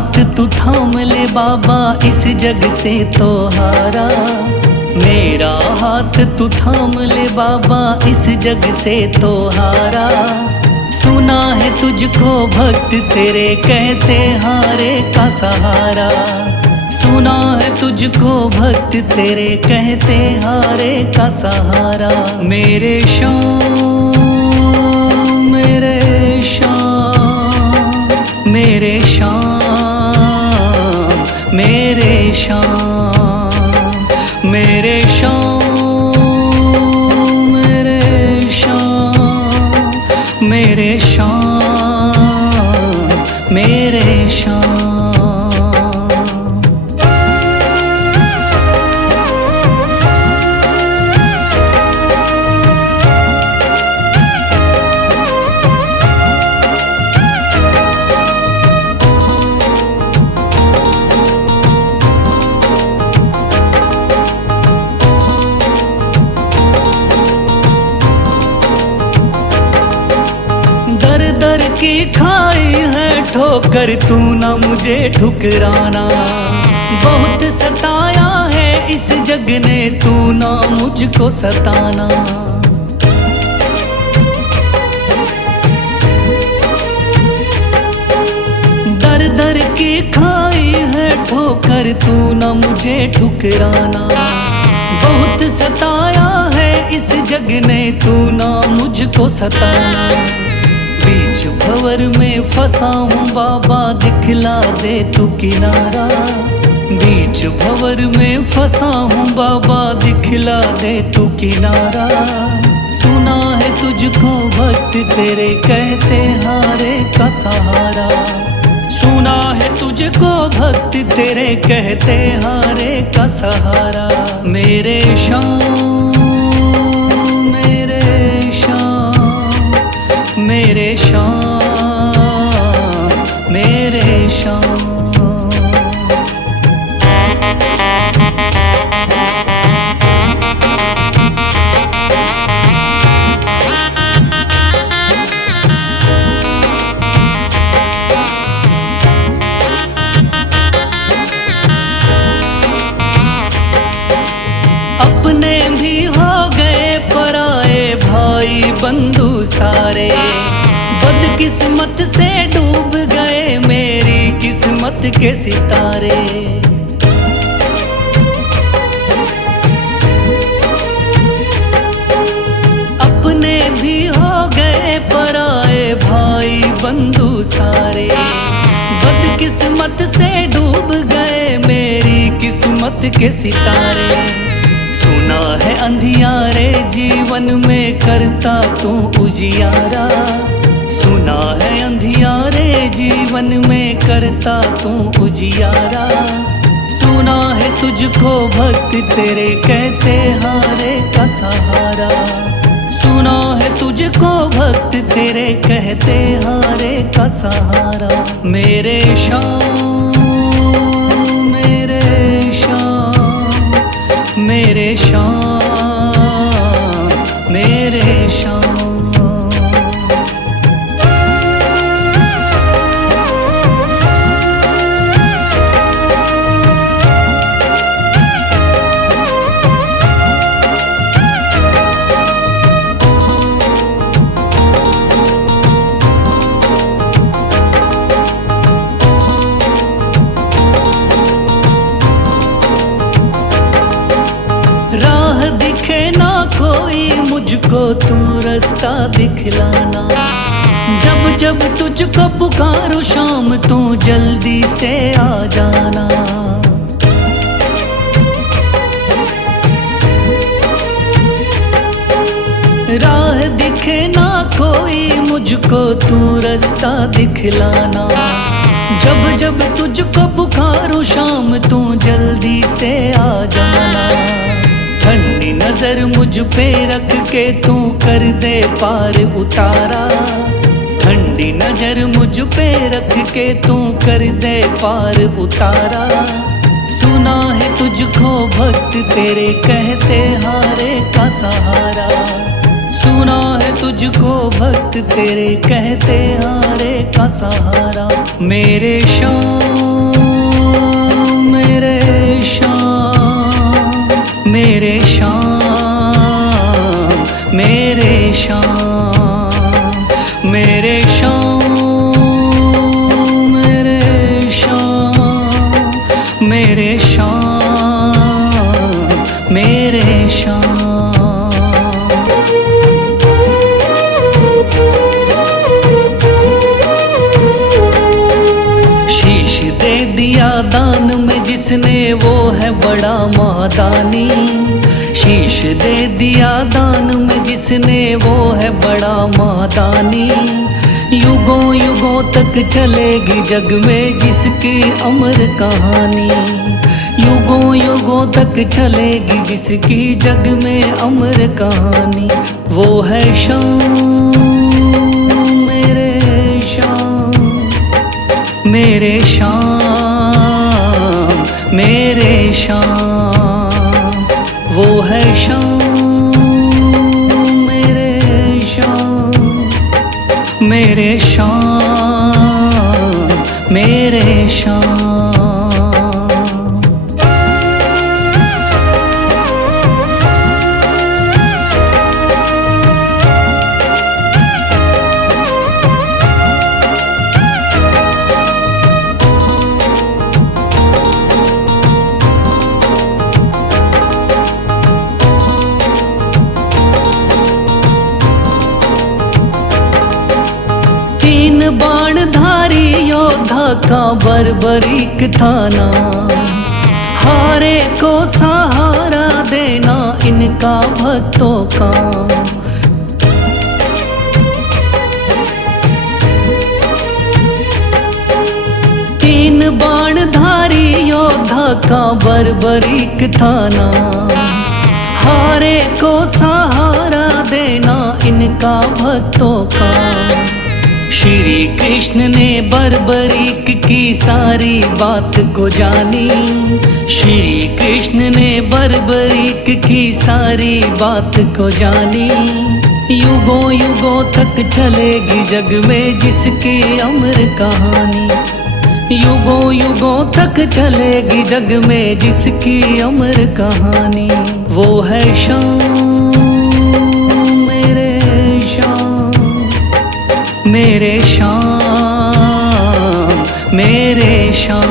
हाथ तू थाम ले बाबा, इस जग से तो हारा। मेरा हाथ तू थाम ले बाबा, इस जग से तो हारा। सुना है तुझको भक्त तेरे कहते हारे का सहारा। सुना है तुझको भक्त तेरे कहते हारे का सहारा। मेरे श्याम मेरे श्याम मेरे श्याम मेरे श्याम मेरे श्याम मेरे श्याम मेरे श्याम मेरे श्याम। दर की खाई है ठोकर, तू ना मुझे ठुकराना। बहुत सताया है इस जग ने, तू ना मुझको सताना। दर दर की खाई है ठोकर, तू ना मुझे ठुकराना। बहुत सताया है इस जग ने, तू ना मुझको सताना। बीच भंवर में फंसा हूँ बाबा, दिखला दे तू किनारा। बीच भंवर में फंसा हूँ बाबा, दिखला दे तू किनारा। सुना है तुझको भक्त तेरे कहते हारे का सहारा। सुना है तुझको भक्त तेरे कहते हारे का सहारा। मेरे श्याम मेरे श्याम मेरे श्याम मेरे श्याम। अपने भी हो गए पराए भाई बंधु सारे। बदकिस्मत से डूब गए मेरी किस्मत के सितारे। अपने भी हो गए पराए भाई बंधु सारे। बदकिस्मत से डूब गए मेरी किस्मत के सितारे। सुना है अंधियारे जीवन में करता तू उजियारा। सुना है अंधियारे जीवन में करता तू उजियारा। सुना है तुझको भक्त तेरे कहते हारे का सहारा। सुना है तुझको भक्त तेरे कहते हारे का सहारा। मेरे श्याम मेरे श्याम मेरे श्याम मेरे श्याम। राह दिखे ना कोई मुझको, तू रास्ता दिखलाना। जब जब तुझको पुकारूं शाम, तू जल्दी से आ जाना। राह दिखे ना कोई मुझको, तू रास्ता दिखलाना। जब जब तुझको पुकारूं शाम, तू जल्दी से आ जाना। ठंडी नजर मुझ पे रख के तू कर दे पार उतारा। ठंडी नजर मुझ पे रख के तू कर दे पार उतारा। सुना है तुझको भक्त तेरे कहते हारे का सहारा। सुना है तुझको भक्त तेरे कहते हारे का का सहारा। मेरे श्याम, मेरे श्याम, मेरे श्याम, मेरे श्याम, मेरे श्याम, मेरे श्याम, मेरे श्याम, मेरे श्याम। शीश दे दिया दान में जिसने वो है बड़ा मादानी। शीश दे दिया दान में जिसने वो है बड़ा मादानी। युगों युगों तक चलेगी जग में जिसकी अमर कहानी। युगों युगों तक चलेगी जिसकी जग में अमर कहानी। वो है श्याम, मेरे श्याम, मेरे श्याम, मेरे श्याम। वो है श्याम, मेरे श्याम, मेरे श्याम, मेरे श्याम। तीन बाणधारी योद्धा का बर्बरीक थाना। हारे को सहारा देना इनका भक्तों का। तीन बाणधारी योद्धा का बर्बरीक थाना। हारे को सहारा देना इनका भक्तों का। श्री कृष्ण ने बर्बरीक की सारी बात को जानी। श्री कृष्ण ने बर्बरीक की सारी बात को जानी। युगों युगों तक चलेगी जग में जिसकी अमर कहानी। युगों युगों तक चलेगी जग में जिसकी अमर कहानी। वो है श्याम, मेरे श्याम, मेरे श्याम, मेरे श्याम।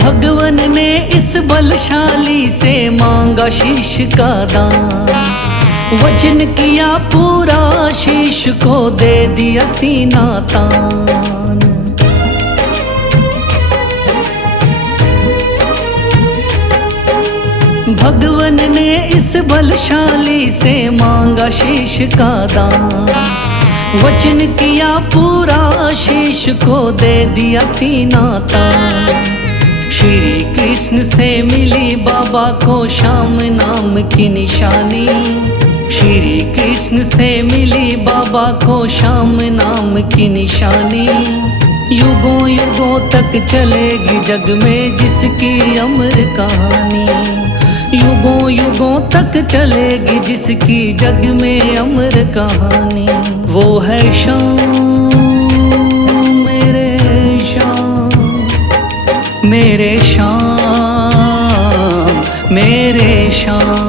भगवन ने इस बलशाली से मांगा शीश का दान। वचन किया पूरा शीश को दे दिया सीना तान। भगवन ने इस बलशाली से मांगा शीश का दान। वचन किया पूरा शीश को दे दिया सीना तान। श्री कृष्ण से मिली बाबा को श्याम नाम की निशानी। श्री कृष्ण से मिली बाबा को श्याम नाम की निशानी। युगों युगों तक चलेगी जग में जिसकी अमर कहानी। युगों युगों तक चलेगी जिसकी जग में अमर कहानी। वो है श्याम, मेरे श्याम, मेरे श्याम, मेरे श्याम।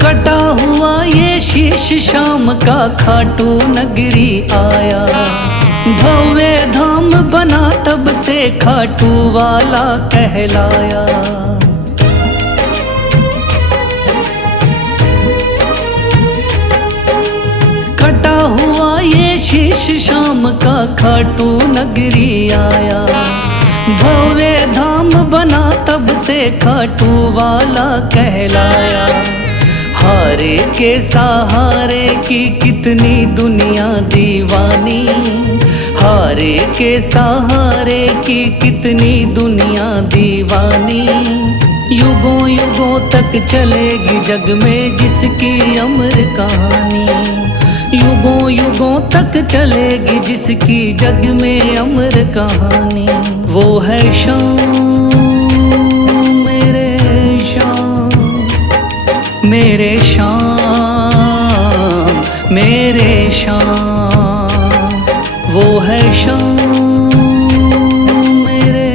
कटा हुआ ये शीश शाम का खाटू नगरी आया। भव्य धाम बना तब से खाटू वाला कहलाया। कटा हुआ ये शीश शाम का खाटू नगरी आया। भव्य धाम बना तब से खाटू वाला कहलाया। हारे के सहारे की कितनी दुनिया दीवानी, हारे के सहारे की कितनी दुनिया दीवानी। युगों युगों तक चलेगी जग में जिसकी अमर कहानी, युगों युगों तक चलेगी जिसकी जग में अमर कहानी। वो है शाम मेरे शाम, मेरे शाम मेरे शाम। वो है शाम मेरे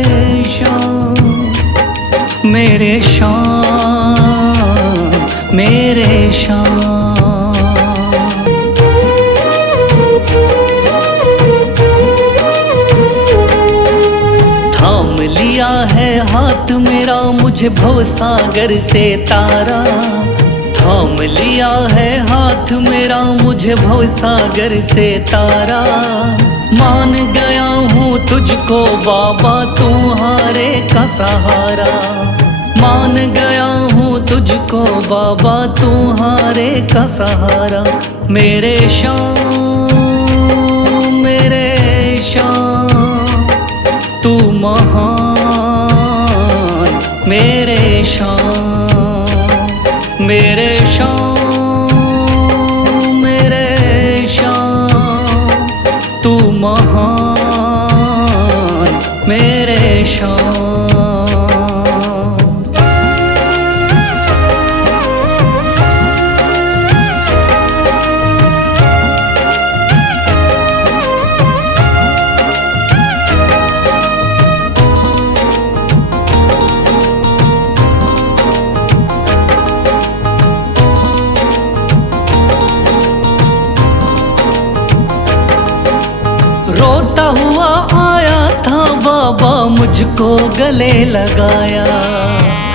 शाम, मेरे शाम मेरे शाम। थाम लिया है हाथ मेरा मुझे भवसागर से तारा, थाम लिया है हाथ मेरा मुझे भवसागर से तारा। मान गया हूँ तुझको बाबा तुम्हारे का सहारा, मान गया हूँ तुझको बाबा तुम्हारे का सहारा। मेरे शाम मेरे शाम तू महान, मेरे शाम मेरे शाम मेरे शाम तू महान, मेरे शाम। रोता हुआ आया था बाबा मुझको गले लगाया,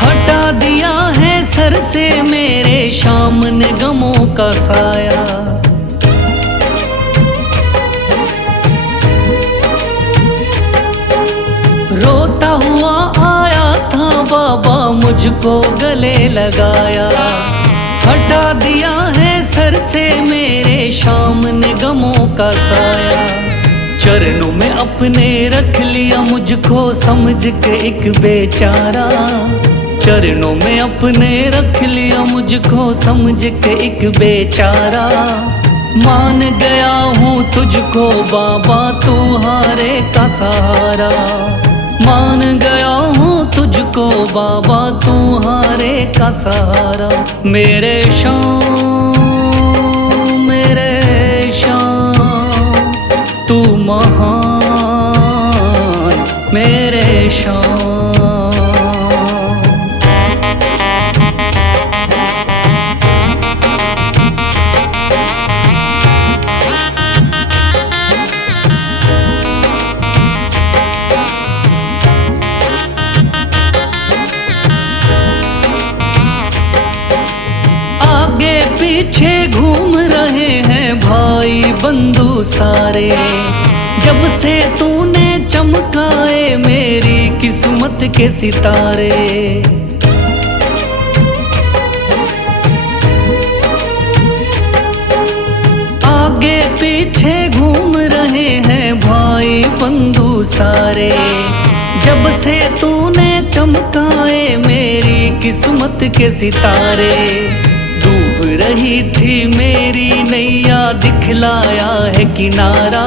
हटा दिया है सर से मेरे शाम ने गमों का साया। रोता हुआ आया था बाबा मुझको गले लगाया, हटा दिया है सर से मेरे शाम ने गमों का साया। चरणों में अपने रख लिया मुझको समझ के एक बेचारा, चरणों में अपने रख लिया मुझको समझ के एक बेचारा। मान गया हूँ तुझको बाबा तुम्हारे का सहारा, मान गया हूँ तुझको बाबा तुम्हारे का सहारा। मेरे शाम मेरे शाम तू महान, मेरे शाम। आगे पीछे घूम रहे हैं भाई बंधु सारे, जब से तूने चमकाए मेरी किस्मत के सितारे। आगे पीछे घूम रहे हैं भाई बंधु सारे, जब से तूने चमकाए मेरी किस्मत के सितारे। डूब रही थी मेरी नैया दिखलाया है किनारा,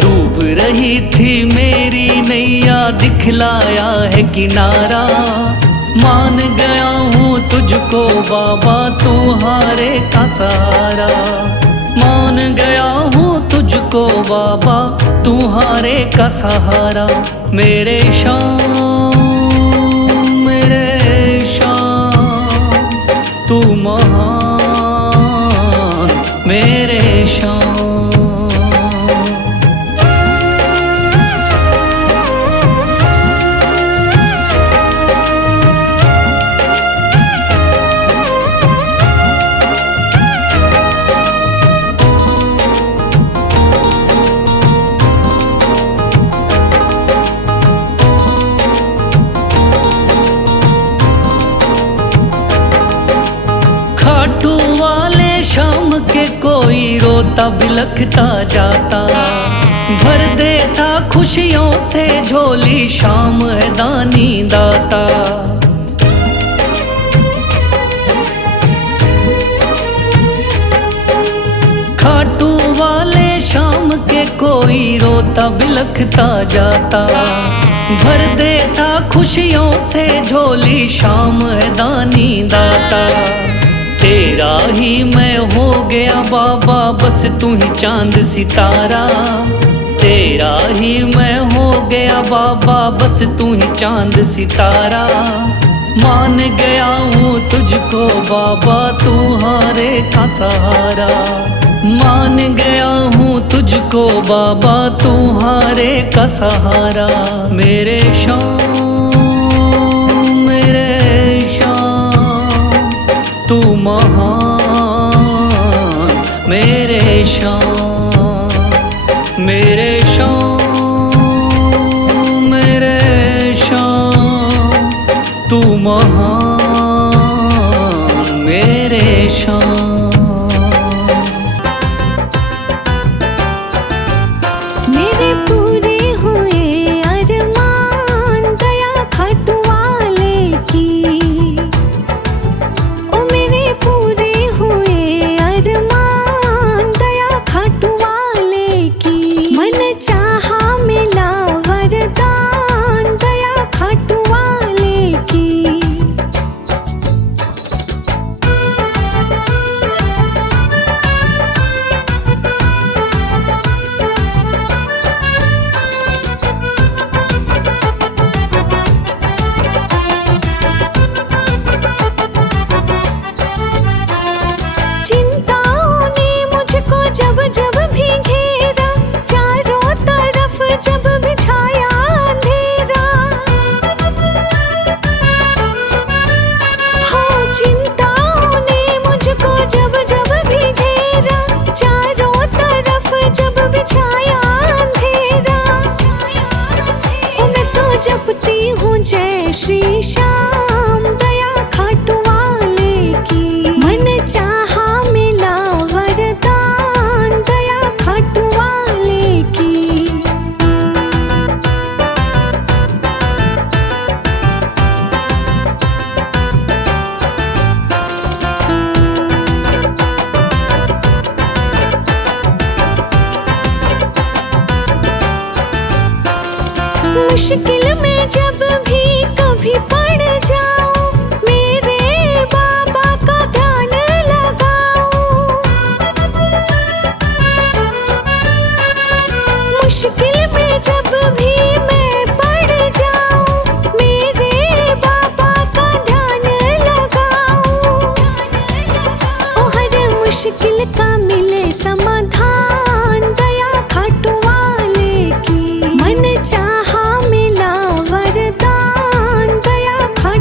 डूब रही थी मेरी नैया दिखलाया है किनारा। मान गया हूँ तुझको बाबा तुम्हारे का सहारा, मान गया हूँ तुझको बाबा तुम्हारे का सहारा। मेरे शाम मेरे शाम तू महान, मेरे शाम। रोता बिलखता जाता। भर देता खुशियों से झोली, शाम है दानी दाता। खाटू वाले शाम के कोई रोता बिलखता जाता। भर देता खुशियों से झोली, शाम है दानी दाता। तेरा ही मैं हो गया बाबा, बस तू ही चांद सितारा। तेरा ही मैं हो गया बाबा, बस तू ही चांद सितारा। मान गया हूँ तुझको बाबा, तू हारे का सहारा। मान गया हूँ तुझको बाबा, तू हारे का सहारा। मेरे शाम मेरे शाम तू महान। मेरे शाम मेरे शाम मेरे शाम तू महान। मेरे शाम मेरे पूरे हुए अरमान, दया खाटू वाले की। ओ मेरे पूरे हुए अरमान, दया खाटू वाले की। मन चाहा मिला वरदान, दया खाटू वाले की। चिंताओं ने मुझको जब जब भी घेरा, चारों तरफ जब भी छाया अंधेरा। हाँ, चिंताओं ने मुझको जब जब भी घेरा, चारों तरफ जब भी छाया अंधेरा। ओ मैं तो जपती हूँ जय श्री श्याम, दया खाटू वाले की। मन चाहा मिला वरदान, दया खाटू वाले की। मुश्किल में जब भी कभी पड़ जाऊं, मेरे बाबा का ध्यान लगाऊं। मुश्किल में जब भी मैं पड़ जाऊं, मेरे बाबा का ध्यान लगाऊं। ओ हर मुश्किल का मिले समाधान, दया खाटू वाले की। मन चाहा मिला वरदान, दया खाटू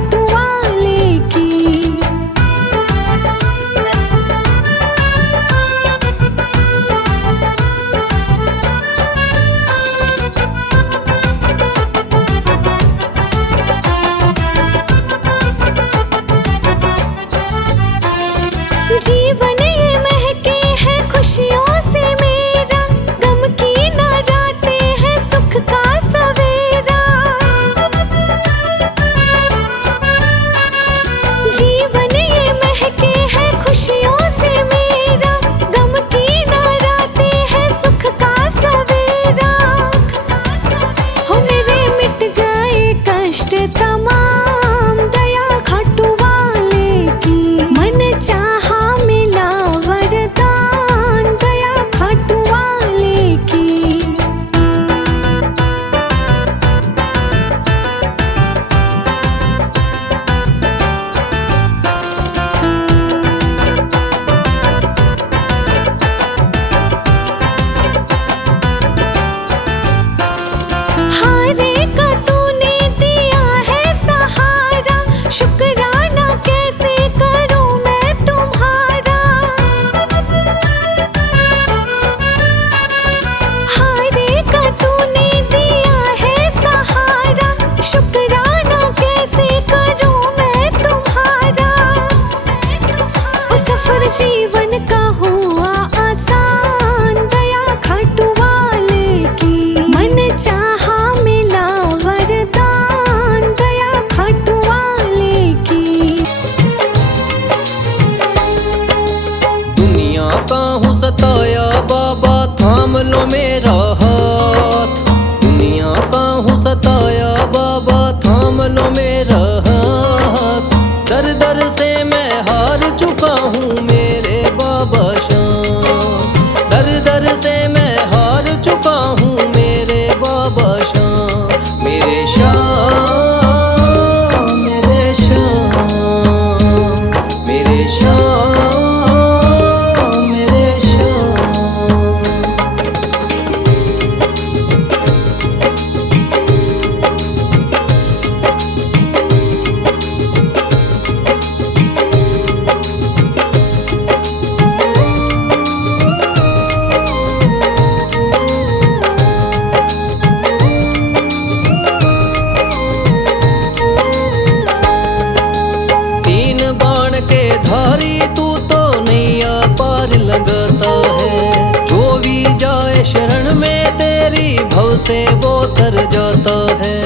भाव से वो तर जाता है।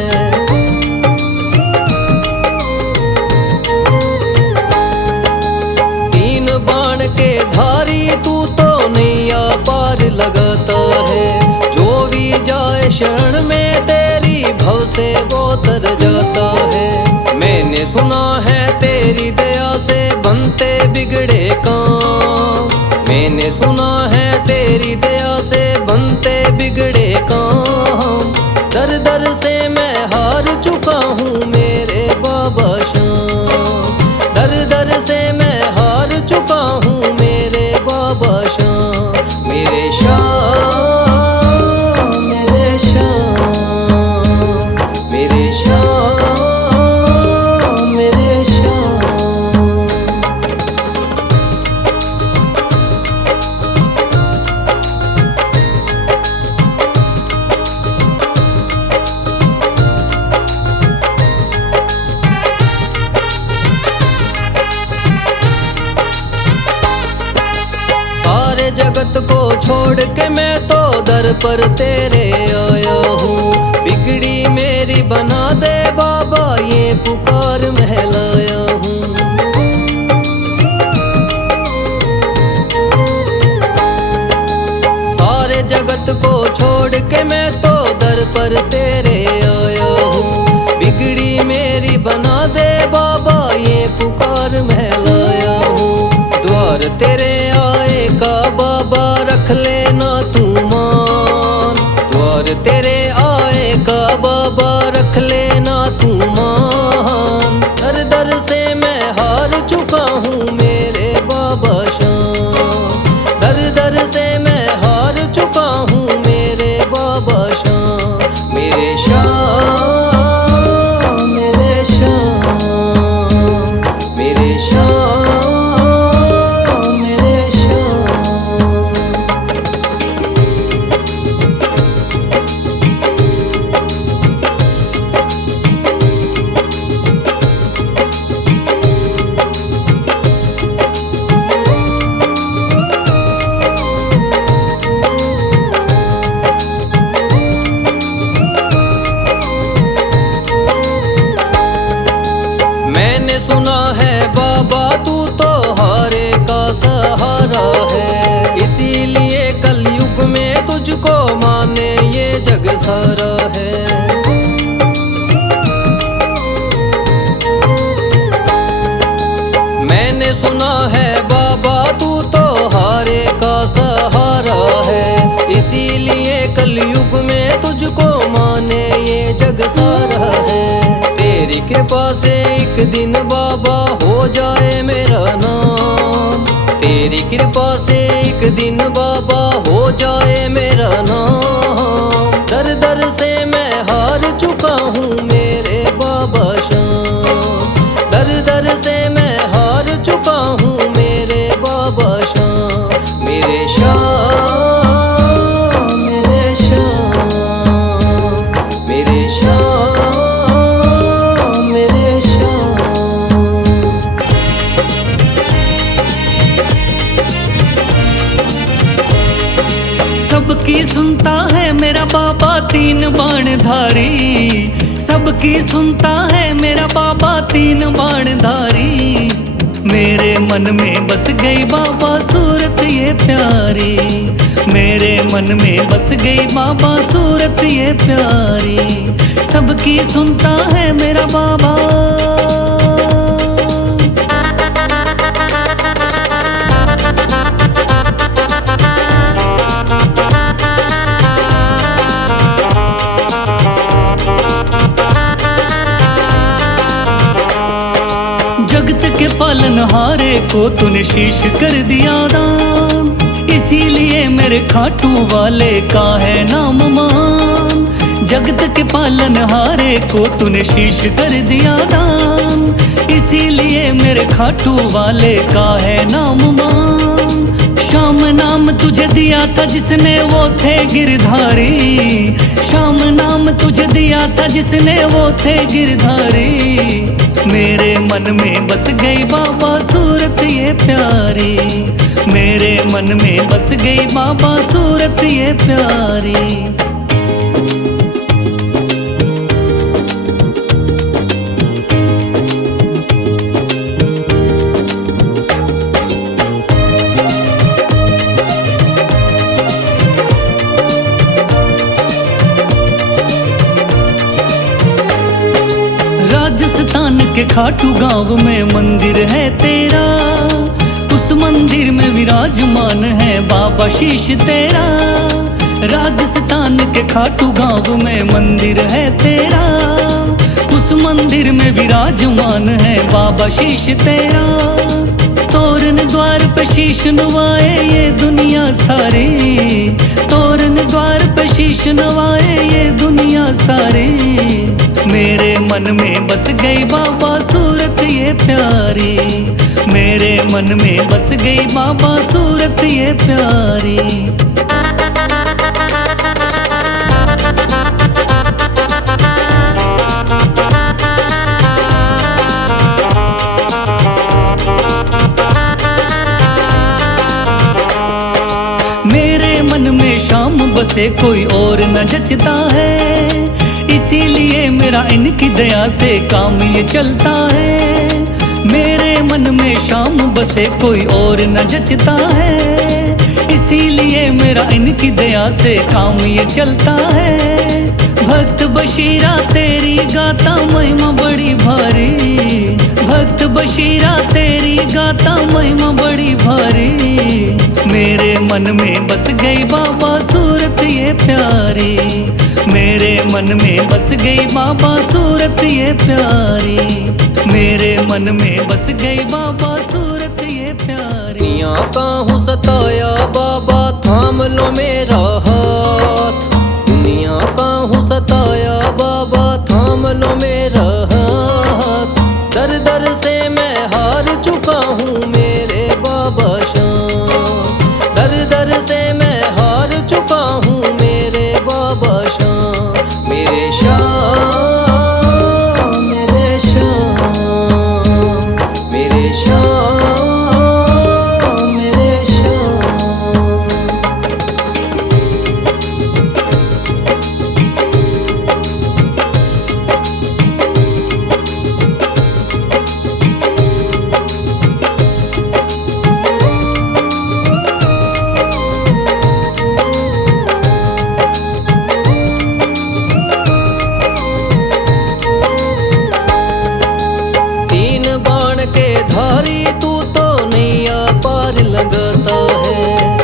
तीन बाण के धारी तू तो नैया पार लगाता है। जो भी जाए शरण में तेरी भव से वो तर जाता है। मैंने सुना है तेरी दया से बनते बिगड़े काम। मैंने सुना है तेरी दया से बनते बिगड़े काम। दर दर से मैं हार चुका हूँ मेरे बाबा श्याम। दर दर से मैं हार चुका हूँ मेरे बाबा श्याम। मेरे श्याम, मेरे श्याम, मेरे श्याम, मेरे श्याम। सारे जगत को छोड़ के मैं तो दर पर तेरे आया हूँ। बिगड़ी मेरी बना दे बाबा ये पुकार महलाया हूँ। सारे जगत को छोड़ के मैं तो दर पर तेरे आया हूँ। बिगड़ी मेरी बना दे बाबा ये पुकार महलाया हूँ। द्वार तेरे आए का बाबा रख लेना तू मान। द्वार तेरे आए का बाबा रख लेना तू मान। दर दर से मैं हार चुका हूँ मेरे बाबा श्याम। दर दर से मैं हार चुका हूँ मेरे बाबा श्याम। मेरे श्याम, मेरे श्याम, मेरे श्याम, मेरे श्याम। मैंने सुना है बाबा तू तो हारे का सहारा है। इसीलिए कलयुग में तुझको माने ये जग सारा है। मैंने सुना है बाबा तू तो हारे का सहारा है। इसीलिए कलयुग में तुझको माने ये जग सारा है। तेरी कृपा से एक दिन बाबा हो जाए मेरा नाम। तेरी कृपा से एक दिन बाबा हो जाए मेरा नाम। दर दर से मैं हार चुका हूँ मेरे बाबा श्याम। दर दर से मैं हार चुका हूँ मेरे बाबा श्याम। मेरे श्याम, मेरे श्याम, मेरे श्याम, मेरे श्याम। सबकी सुनता है मेरा बाबा तीन बाण धारी। सबकी सुनता है मेरा बाबा तीन बाण धारी। मेरे मन में बस गई बाबा सूरत ये प्यारी। मेरे मन में बस गई बाबा सूरत ये प्यारी। सबकी सुनता है मेरा बाबा। जगत के पालनहारे को तूने शीश कर दिया दान। इसीलिए मेरे खाटू वाले का है नाम मान। जगत के पालनहारे को तूने शीश कर दिया दान। इसीलिए मेरे खाटू वाले का है नाम मान। श्याम नाम तुझे दिया था जिसने वो थे गिरधारी। श्याम नाम तुझे दिया था जिसने वो थे गिरधारी। मेरे मन में बस गई बाबा सूरत ये प्यारी। मेरे मन में बस गई बाबा सूरत ये प्यारी। के खाटू गांव में मंदिर है तेरा, उस मंदिर में विराजमान है बाबा शीश तेरा। राजस्थान के खाटू गांव में मंदिर है तेरा, उस मंदिर में विराजमान है बाबा शीश तेरा। तोरण द्वार पे शीश नवाए ये दुनिया सारी, तोरण द्वार पे शीश नवाए ये दुनिया सारी। मेरे मन में बस गई बाबा सूरत ये प्यारी, मेरे मन में बस गई बाबा सूरत ये प्यारी। मेरे मन में शाम बसे कोई और न जचता है, इसीलिए मेरा इनकी दया से काम ये चलता है। मेरे मन में शाम बसे कोई और न जचता है, इसीलिए मेरा इनकी दया से काम ये चलता है। भक्त बशीरा तेरी गाता महिमा बड़ी भारी, भक्त बशीरा तेरी गाता महिमा बड़ी भारी। मेरे मन में बस गई बाबा सूरत ये प्यारी, मेरे मन में बस गई बाबा सूरत ये प्यारी, मेरे मन में बस गई बाबा सूरत ये प्यारी। दुनिया का हूँ सताया बाबा थाम लो मेरा हाथ, दुनिया का हूँ सताया बाबा थाम लो मेरा हाथ। दर दर से मैं हार चुका हूँ मेरे बाबा शाम, दर दर से मैं हार चुका हूँ मेरे बाबा शाम। मेरे शाम, मेरे शाम, मेरे शाम, मेरे शाम। तीन बाण के धारी तू तो नैया पार लगाता है,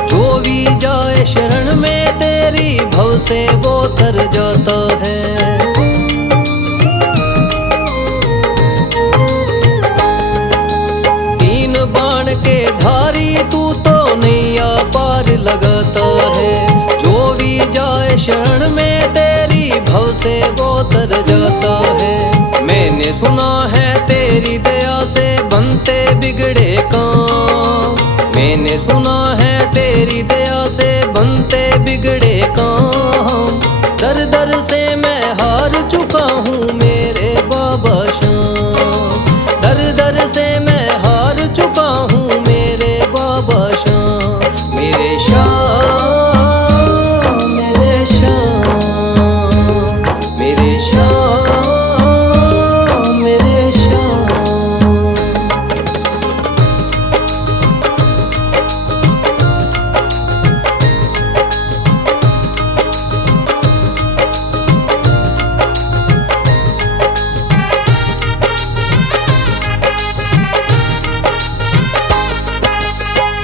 जो भी जाए शरण में तेरी भव से वो तर जाता है। तीन बाण के धारी तू तो नैया पार लगाता है, जो भी जाए शरण में तेरी भव से वो तर जाता है। मैंने सुना है तेरी दया से बनते बिगड़े काम, मैंने सुना है तेरी दया से बनते बिगड़े काम। दर दर से मैं हार चुका हूँ मेरे बाबा शाम, दर दर से मैं हार चुका हूँ मेरे बाबा शाम। मेरे शाम, मेरे शाम, मेरे शाम, मेरे शाम।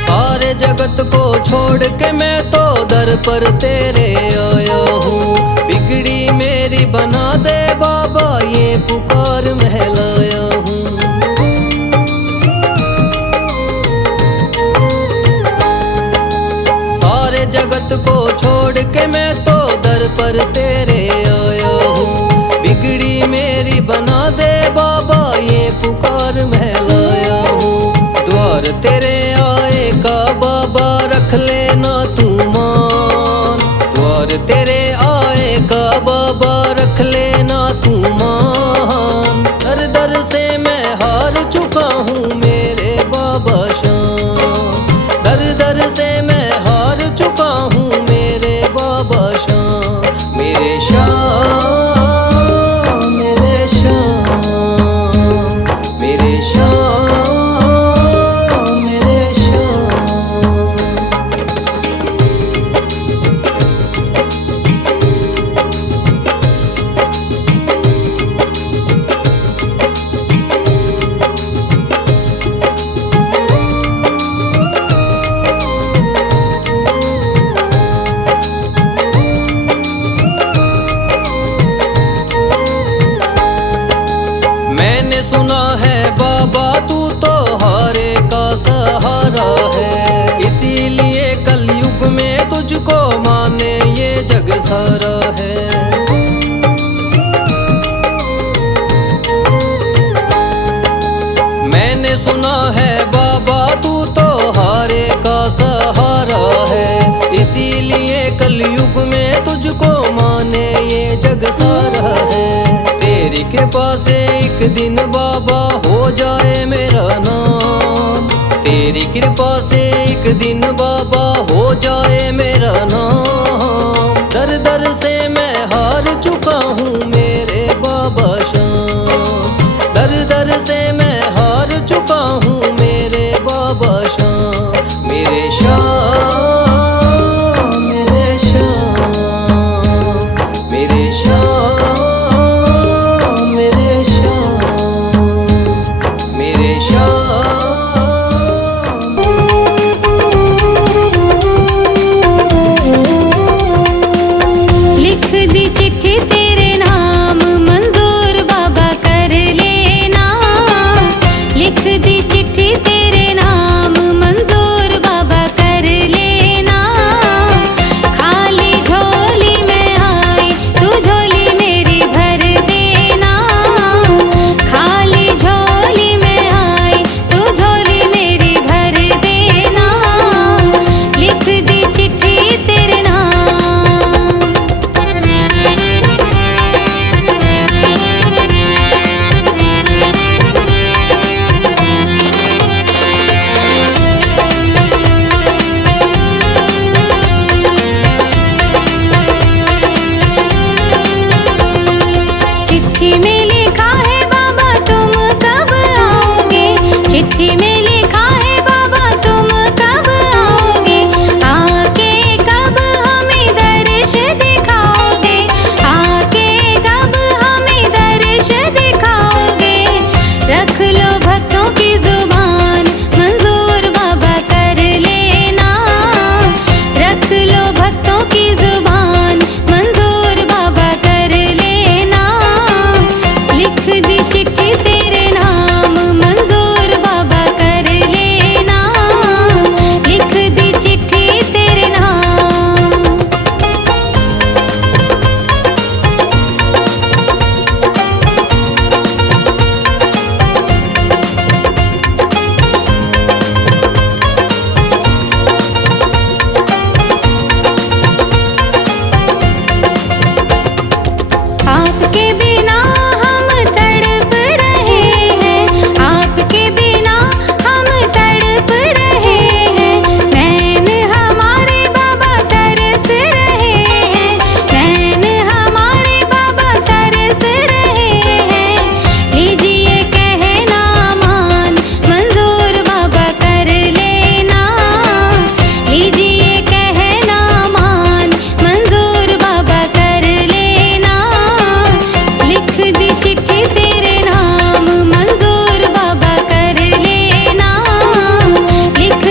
सारे जगत को छोड़ के मैं तो दर पर तेरे आया हूँ, बिगड़ी मेरी बना दे बाबा ये पुकार महलाया हूँ। सारे जगत को छोड़ के मैं तो दर पर तेरे आया हूँ, बिगड़ी मेरी बना दे बाबा ये पुकार महलाया हूँ। द्वार तेरे आए का बाबा रख लेना तू मान, द्वार तेरे आए का बाबा रख लेना तू मान। दर दर से मैं हार चुका हूँ मेरे बाबा शाम, दर दर से मैं हार चुका हूँ मेरे बाबा शाम। मेरे शाम, मेरे शाम, मेरे शाम, मेरे शाम। मैंने सुना है बाबा तू तो हारे का सहारा है, इसीलिए कलयुग में तुझको माने ये जग सारा है। मैंने सुना है बाबा तू तो हारे का सहारा है, इसीलिए कलयुग में तुझको माने ये जग सारा है। तेरी कृपा से एक दिन बाबा हो जाए मेरा नाम, तेरी कृपा से एक दिन बाबा हो जाए मेरा नाम। दर दर से मैं हार चुका हूँ मेरे बाबा श्याम, दर दर से मैं हार चुका हूँ मेरे बाबा श्याम। मेरे श्याम मेरे श्याम मेरे श्याम मेरे श्याम मेरे श्याम। लिख दी चिट्ठी तेरे नाम मंजूर बाबा कर लेना, लिख दी चिट्ठी तेरे नाम मंजूर बाबा कर लेना। खाली झोली में आई तू झोली मेरी भर देना, खाली झोली में आई तू झोली मेरी भर देना। लिख दी चिट्ठी तेरे नाम। चिट्ठी में लिखा है बाबा तुम कब आओगे, चिट्ठी में लिखा है बाबा तुम कब आओगे। आके कब हमें दर्श दिखाओगे, आके कब हमें दर्श दिखाओगे। रख लो भक्तों की जुबान मंजूर बाबा कर लेना, रख लो भक्तों की जुबान मंजूर बाबा कर लेना। लिख दी चिट्ठी तेरे नाम मंजूर बाबा कर लेना, लिख दी चिट्ठी तेरे नाम। आपके बिना हम तड़प रहे हैं, आपके बिना हम तड़प रहे हैं। नैन हमारे बाबा तरस रहे हैं, नैन हमारे बाबा तरस रहे हैं। लीजिए कहना मान मंजूर बाबा कर लेना, लीजिए कहना मान मंजूर बाबा कर लेना। लिख दी चिट्ठी तेरे नाम मंजूर बाबा कर लेना, लिख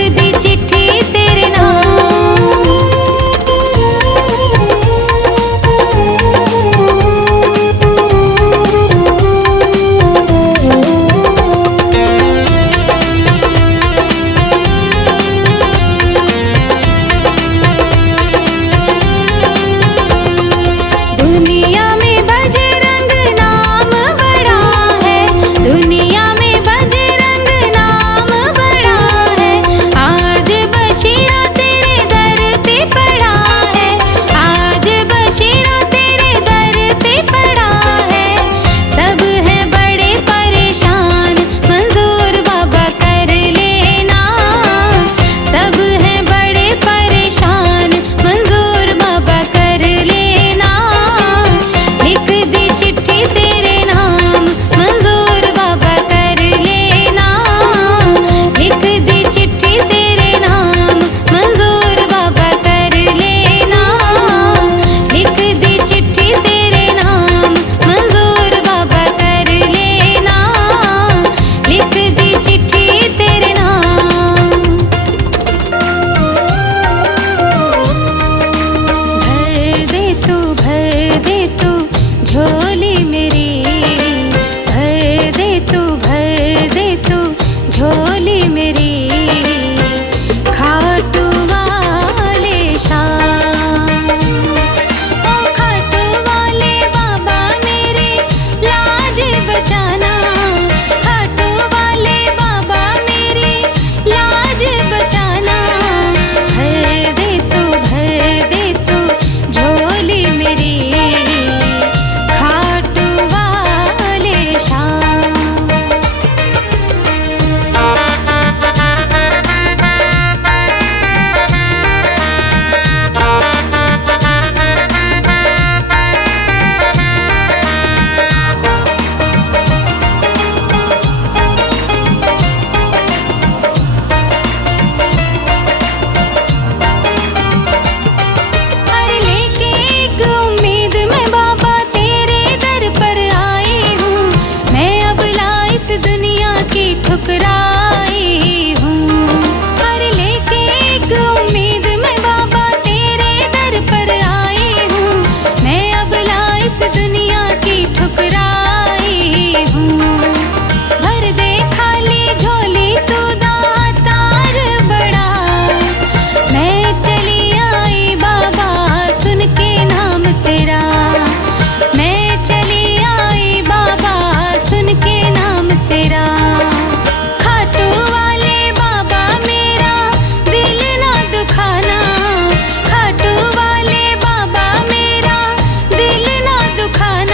सुखाना